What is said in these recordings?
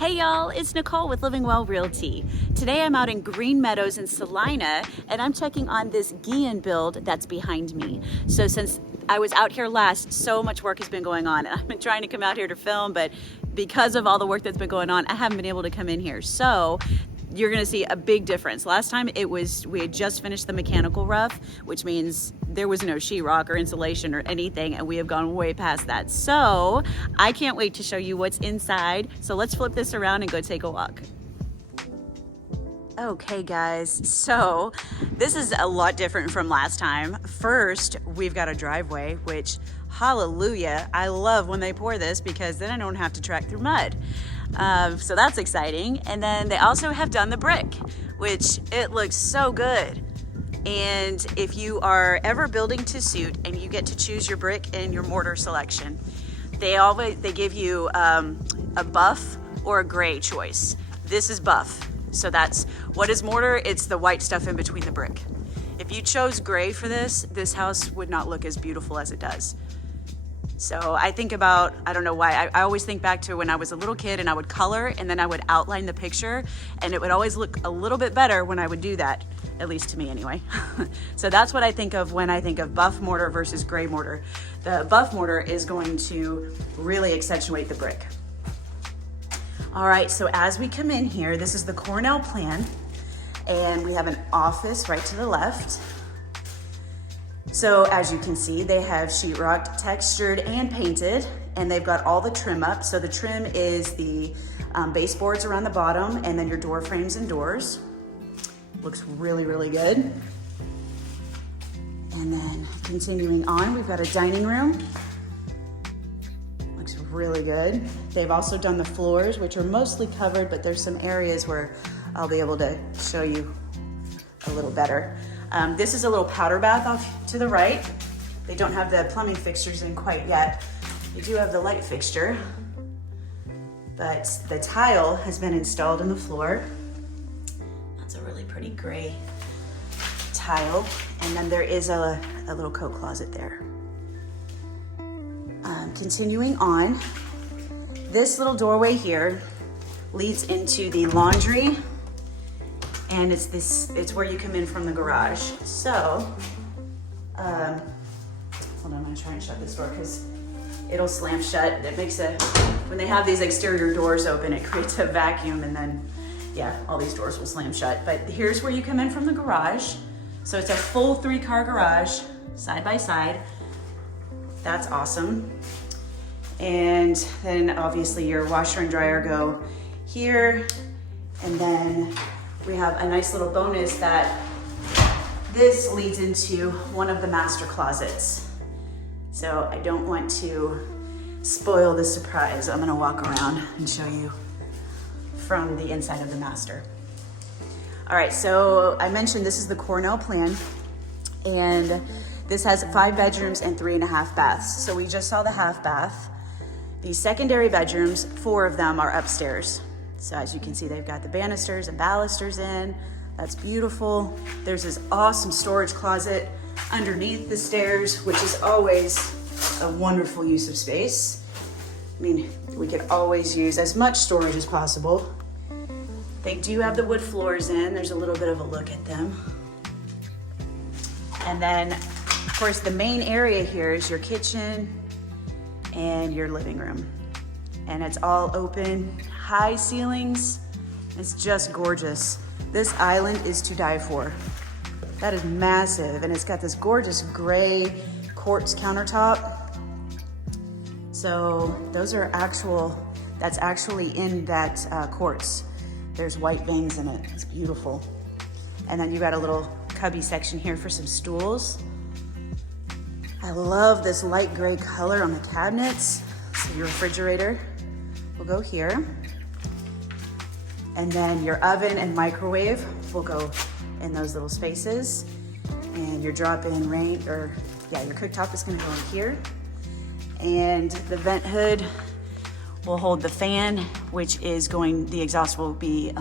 Hey y'all, it's Nicole with Living Well Realty. Today I'm out in Green Meadows in Celina and I'm checking on this Gehan build that's behind me. So since I was out here last, so much work has been going on and I've been trying to come out here to film, but because of all the work that's been going on, I haven't been able to come in here. So you're gonna see a big difference. Last time we had just finished the mechanical rough, which means there was no sheetrock or insulation or anything, and we have gone way past that. So I can't wait to show you what's inside. So let's flip this around and go take a walk. Okay guys, so this is a lot different from last time. First, we've got a driveway, which hallelujah, I love when they pour this because then I don't have to track through mud. So that's exciting. And then they also have done the brick, which it looks so good. And if you are ever building to suit and you get to choose your brick and your mortar selection, they give you a buff or a gray choice. This is buff. So that's what is mortar. It's the white stuff in between the brick. If you chose gray for this house would not look as beautiful as it does. So I think about, I don't know why, I always think back to when I was a little kid and I would color and then I would outline the picture and it would always look a little bit better when I would do that, at least to me anyway. So that's what I think of when I think of buff mortar versus gray mortar. The buff mortar is going to really accentuate the brick. All right, so as we come in here, this is the Cornell plan and we have an office right to the left. So as you can see, they have sheetrocked, textured, and painted, and they've got all the trim up. So the trim is the baseboards around the bottom, and then your door frames and doors. Looks really, really good. And then continuing on, we've got a dining room. Looks really good. They've also done the floors, which are mostly covered, but there's some areas where I'll be able to show you a little better. This is a little powder bath off to the right. They don't have the plumbing fixtures in quite yet. They do have the light fixture, but the tile has been installed in the floor. That's a really pretty gray tile. And then there is a little coat closet there. Continuing on, this little doorway here leads into the laundry. And it's where you come in from the garage. So, hold on, I'm gonna try and shut this door because it'll slam shut. It makes when they have these exterior doors open, it creates a vacuum and then, yeah, all these doors will slam shut. But here's where you come in from the garage. So it's a full 3-car garage, side by side. That's awesome. And then obviously your washer and dryer go here. And then we have a nice little bonus that this leads into one of the master closets. So I don't want to spoil the surprise. I'm gonna walk around and show you from the inside of the master. All right, so I mentioned this is the Cornell plan and this has 5 bedrooms and 3.5 baths. So we just saw the half bath. The secondary bedrooms, 4 of them are upstairs. So as you can see, they've got the banisters and balusters in. That's beautiful. There's this awesome storage closet underneath the stairs, which is always a wonderful use of space. I mean, we could always use as much storage as possible. They do have the wood floors in. There's a little bit of a look at them. And then, of course, the main area here is your kitchen and your living room. And it's all open, high ceilings. It's just gorgeous. This island is to die for. That is massive, and it's got this gorgeous gray quartz countertop. So those are that's actually in that quartz. There's white veins in it, it's beautiful. And then you got a little cubby section here for some stools. I love this light gray color on the cabinets. So your refrigerator will go here. And then your oven and microwave will go in those little spaces. And your drop-in your cooktop is gonna go in here. And the vent hood will hold the fan, which is the exhaust will be,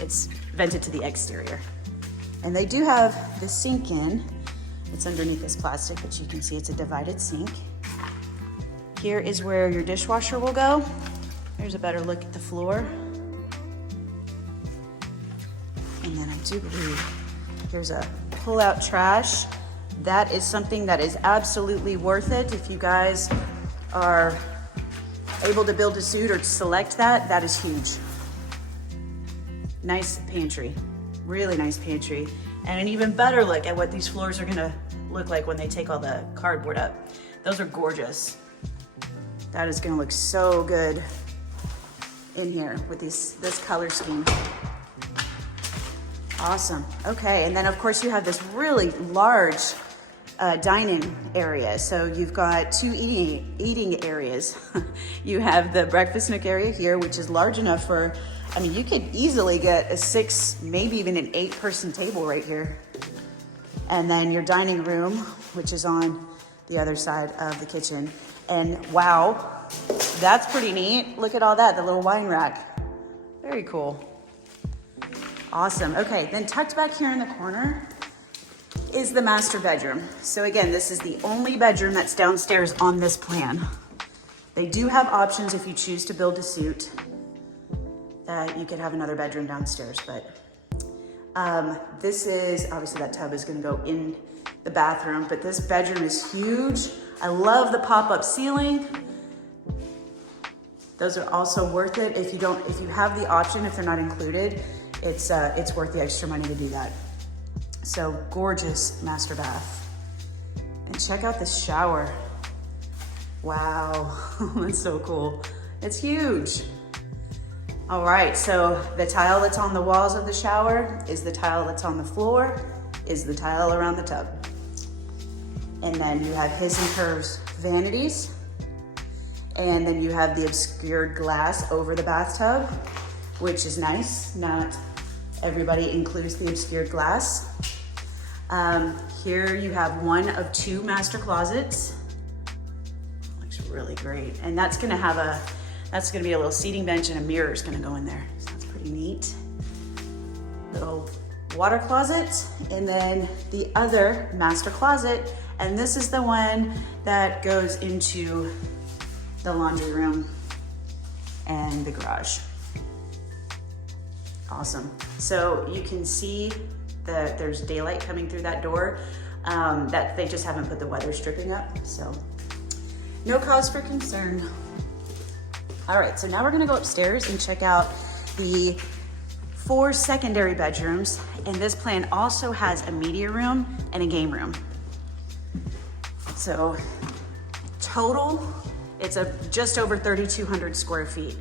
it's vented to the exterior. And they do have the sink in. It's underneath this plastic, but you can see it's a divided sink. Here is where your dishwasher will go. Here's a better look at the floor. And then I do believe here's a pull-out trash. That is something that is absolutely worth it. If you guys are able to build a suite or to select that, that is huge. Nice pantry, really nice pantry. And an even better look at what these floors are gonna look like when they take all the cardboard up. Those are gorgeous. That is gonna look so good in here with this color scheme. Awesome. Okay, and then of course you have this really large dining area. So you've got two eating areas. You have the breakfast nook area here, which is large enough for, I mean, you could easily get a 6, maybe even an 8-person table right here. And then your dining room, which is on the other side of the kitchen. And wow, that's pretty neat. Look at all that, the little wine rack. Very cool. Awesome. Okay, then tucked back here in the corner is the master bedroom. So again, this is the only bedroom that's downstairs on this plan. They do have options if you choose to build a suite that you could have another bedroom downstairs, but this is, obviously that tub is gonna go in the bathroom, but this bedroom is huge. I love the pop-up ceiling. Those are also worth it. If you have the option, if they're not included, it's worth the extra money to do that. So gorgeous master bath. And check out this shower. Wow, that's so cool. It's huge. All right, so the tile that's on the walls of the shower is the tile that's on the floor, is the tile around the tub. And then you have his and hers vanities. And then you have the obscured glass over the bathtub, which is nice. Not everybody includes the obscured glass. Here you have one of 2 master closets. Looks really great. And that's gonna be a little seating bench, and a mirror is gonna go in there. So that's pretty neat. Little water closet, and then the other master closet. And this is the one that goes into the laundry room and the garage. Awesome. So you can see that there's daylight coming through that door, that they just haven't put the weather stripping up. So no cause for concern. All right, so now we're gonna go upstairs and check out the 4 secondary bedrooms. And this plan also has a media room and a game room. So total, it's just over 3,200 square feet.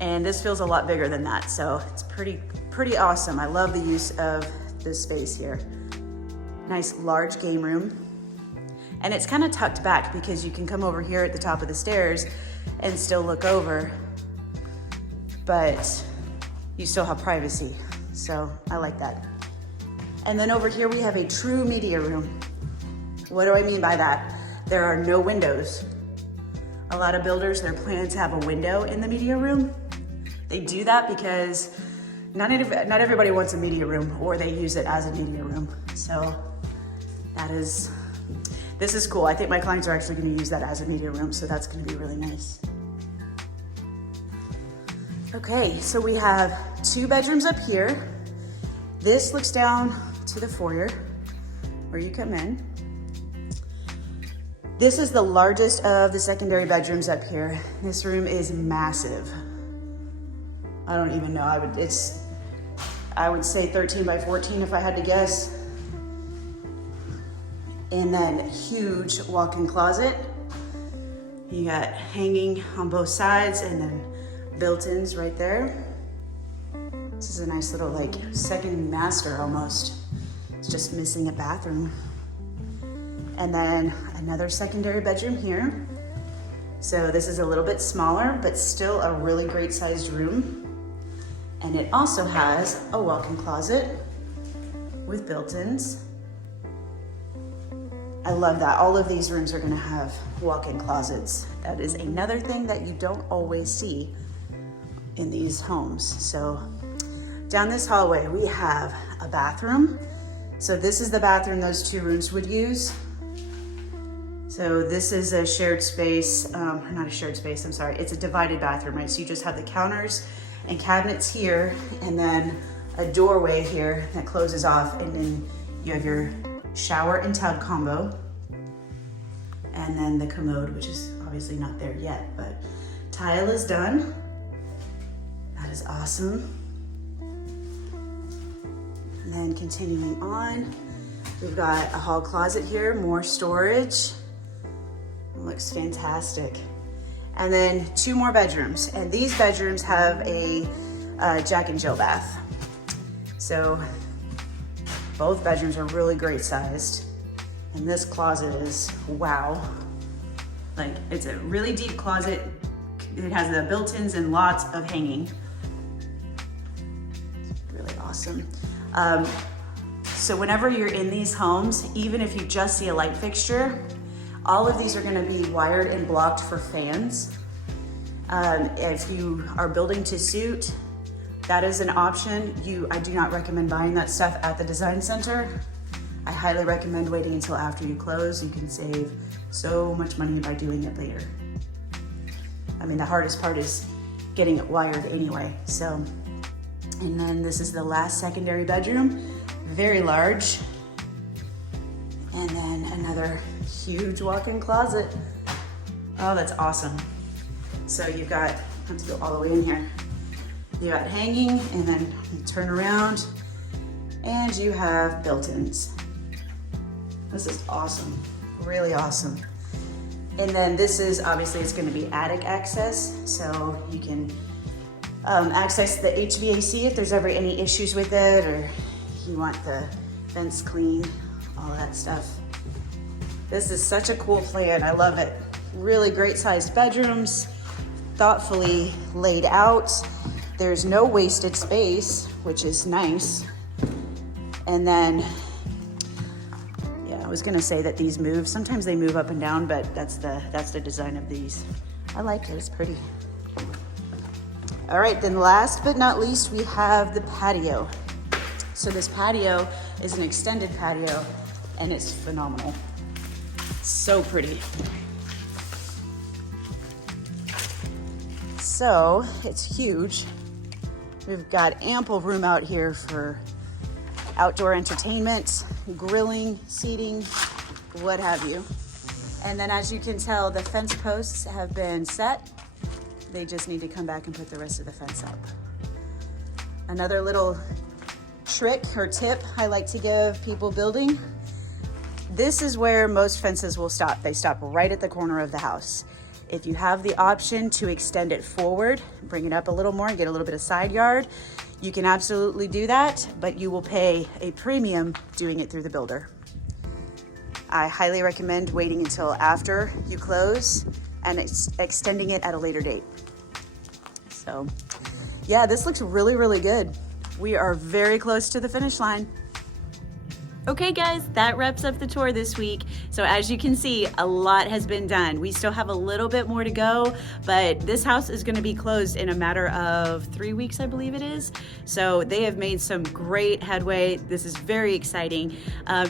And this feels a lot bigger than that. So it's pretty awesome. I love the use of this space here. Nice large game room. And it's kind of tucked back because you can come over here at the top of the stairs and still look over, but you still have privacy. So I like that. And then over here we have a true media room. What do I mean by that? There are no windows. A lot of builders, their plans have a window in the media room. They do that because not everybody wants a media room, or they use it as a media room. So this is cool. I think my clients are actually gonna use that as a media room, so that's gonna be really nice. Okay, so we have 2 bedrooms up here. This looks down to the foyer where you come in. This is the largest of the secondary bedrooms up here. This room is massive. I don't even know, I would say 13 by 14 if I had to guess. And then huge walk-in closet. You got hanging on both sides and then built-ins right there. This is a nice little like second master almost. It's just missing a bathroom. And then another secondary bedroom here. So this is a little bit smaller, but still a really great sized room. And it also has a walk-in closet with built-ins. I love that. All of these rooms are gonna have walk-in closets. That is another thing that you don't always see in these homes. So down this hallway, we have a bathroom. So this is the bathroom those 2 rooms would use. So this is a shared space, or not a shared space, I'm sorry. It's a divided bathroom, right? So you just have the counters and cabinets here, and then a doorway here that closes off, and then you have your shower and tub combo, and then the commode, which is obviously not there yet, but tile is done. That is awesome. And then continuing on, we've got a hall closet here, more storage. Looks fantastic. And then 2 more bedrooms, and these bedrooms have a Jack and Jill bath. So both bedrooms are really great sized, and this closet is wow. Like, it's a really deep closet. It has the built-ins and lots of hanging. It's really awesome. So whenever you're in these homes, even if you just see a light fixture, all of these are gonna be wired and blocked for fans. If you are building to suit, that is an option. I do not recommend buying that stuff at the design center. I highly recommend waiting until after you close. You can save so much money by doing it later. I mean, the hardest part is getting it wired anyway. So, and then this is the last secondary bedroom, very large. And then another huge walk-in closet. Oh, that's awesome. So you've got, I have to go all the way in here. You got hanging, and then you turn around, and you have built-ins. This is awesome, really awesome. And then this is, obviously it's gonna be attic access, so you can access the HVAC if there's ever any issues with it, or you want the vents clean, all that stuff. This is such a cool plan, I love it. Really great sized bedrooms, thoughtfully laid out. There's no wasted space, which is nice. And then, yeah, I was gonna say that these move. Sometimes they move up and down, but that's the design of these. I like it, it's pretty. All right, then last but not least, we have the patio. So this patio is an extended patio, and it's phenomenal. So pretty. So it's huge. We've got ample room out here for outdoor entertainment, grilling, seating, what have you. And then as you can tell, the fence posts have been set. They just need to come back and put the rest of the fence up. Another little trick or tip I like to give people building. This is where most fences will stop. They stop right at the corner of the house. If you have the option to extend it forward, bring it up a little more and get a little bit of side yard, you can absolutely do that, but you will pay a premium doing it through the builder. I highly recommend waiting until after you close and extending it at a later date. So yeah, this looks really, really good. We are very close to the finish line. Okay guys, that wraps up the tour this week. So as you can see, a lot has been done. We still have a little bit more to go, but this house is gonna be closed in a matter of 3 weeks, I believe it is. So they have made some great headway. This is very exciting.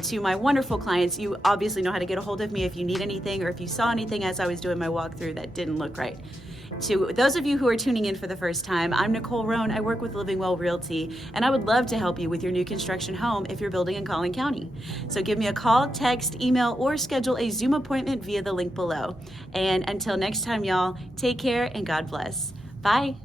To my wonderful clients, you obviously know how to get a hold of me if you need anything or if you saw anything as I was doing my walkthrough that didn't look right. To those of you who are tuning in for the first time, I'm Nicole Roan. I work with Living Well Realty, and I would love to help you with your new construction home if you're building in Collin County. So give me a call, text, email, or schedule a Zoom appointment via the link below. And until next time, y'all, take care and God bless. Bye.